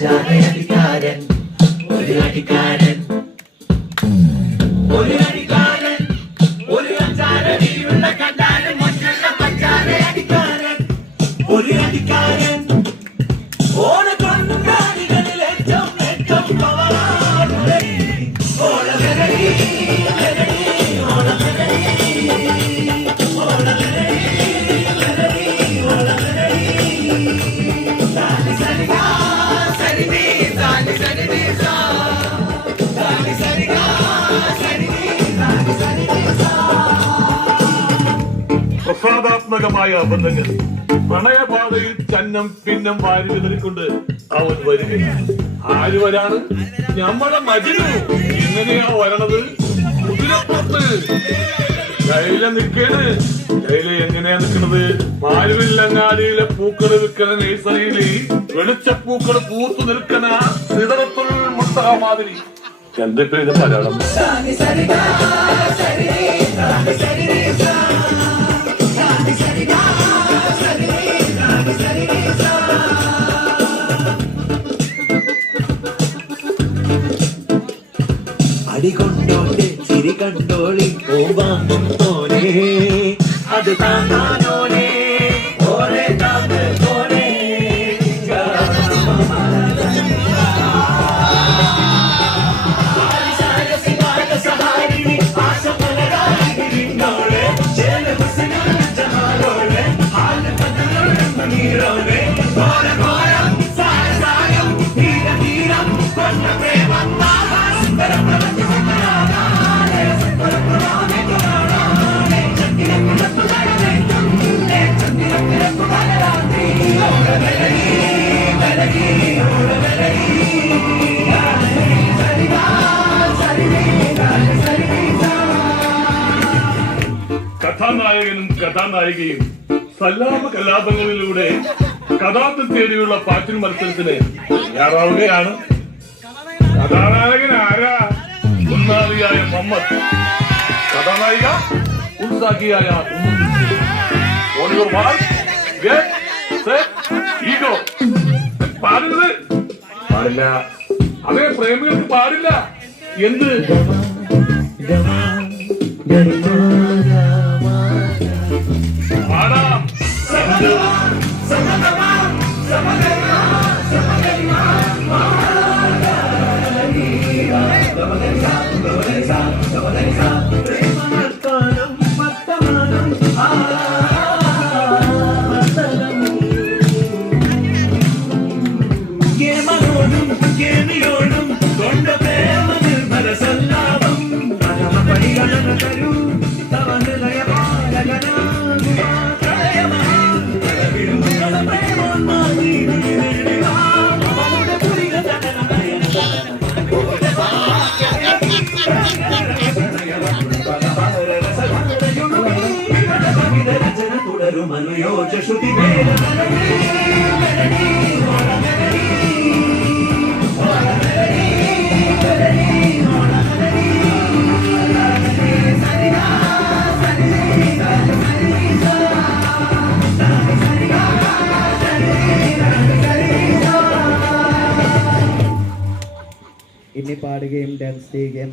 അടിക്കാരൻ ഒരു അടിക്കാരൻ ഒരു അടിക്കാരൻ ഒരു അഞ്ചാരടിയുള്ള കണ്ടാലും മറ്റുള്ള പഞ്ചാര അടിക്കാരൻ ഒരു അടിക്കാരൻ ഓണക്കൊണ്ടാടികളിൽ ഏറ്റവും ഏറ്റവും പവറാണ് ഓണവരടി പ്രസാദാത്മകമായ ബന്ധങ്ങൾ പ്രണയപാതയിൽ ചന്നം പിന്നം വാരി നിൽക്കൊണ്ട് അവൻ വരികയാണ്. ആര് വരാണ്? ഞമ്മടെ മജിനു. എങ്ങനെയാ വരണത്? കുതിരപ്പുറത്ത് ലൈല നിൽക്കേണ്. ലൈല എങ്ങനെയാ നിൽക്കണത്? മാരുവില്ലങ്ങാടിയിലെ പൂക്കള് വിൽക്കണ നഴ്സറിയില് വെളിച്ചപ്പൂക്കള് പൂത്തു നിൽക്കണ സിദറത്തുൽ മുൻതഹ മാതിരി. എന്റെ പേര് മലയാളം. അടികൊണ്ടോണ്ട് ചിരി കണ്ടോളി ഓവാങ്ങും പോലെ അത് താങ്ങാനോലെ ഓരെ താങ്ങ് പോലെ കഥാനായകനും കഥാനായികയും സല്ലാപ കലാപങ്ങളിലൂടെ കഥാർത്ഥ തേടിയുള്ള പാട്ടിൻ മത്സരത്തിന് തയ്യാറാവുകയാണ്. കഥാനായകൻ ആരാ? ഉന്നാദിയായ മുഹമ്മദ്. കഥാനായിക ഉത്സാഹിയായ പാടരുത്. പാടില്ല. അതേ, പ്രേമികൾക്ക് പാടില്ല. എന്ത്? പാടാം. ഇനി പാടുകയും ഡാൻസ് ചെയ്യുകയും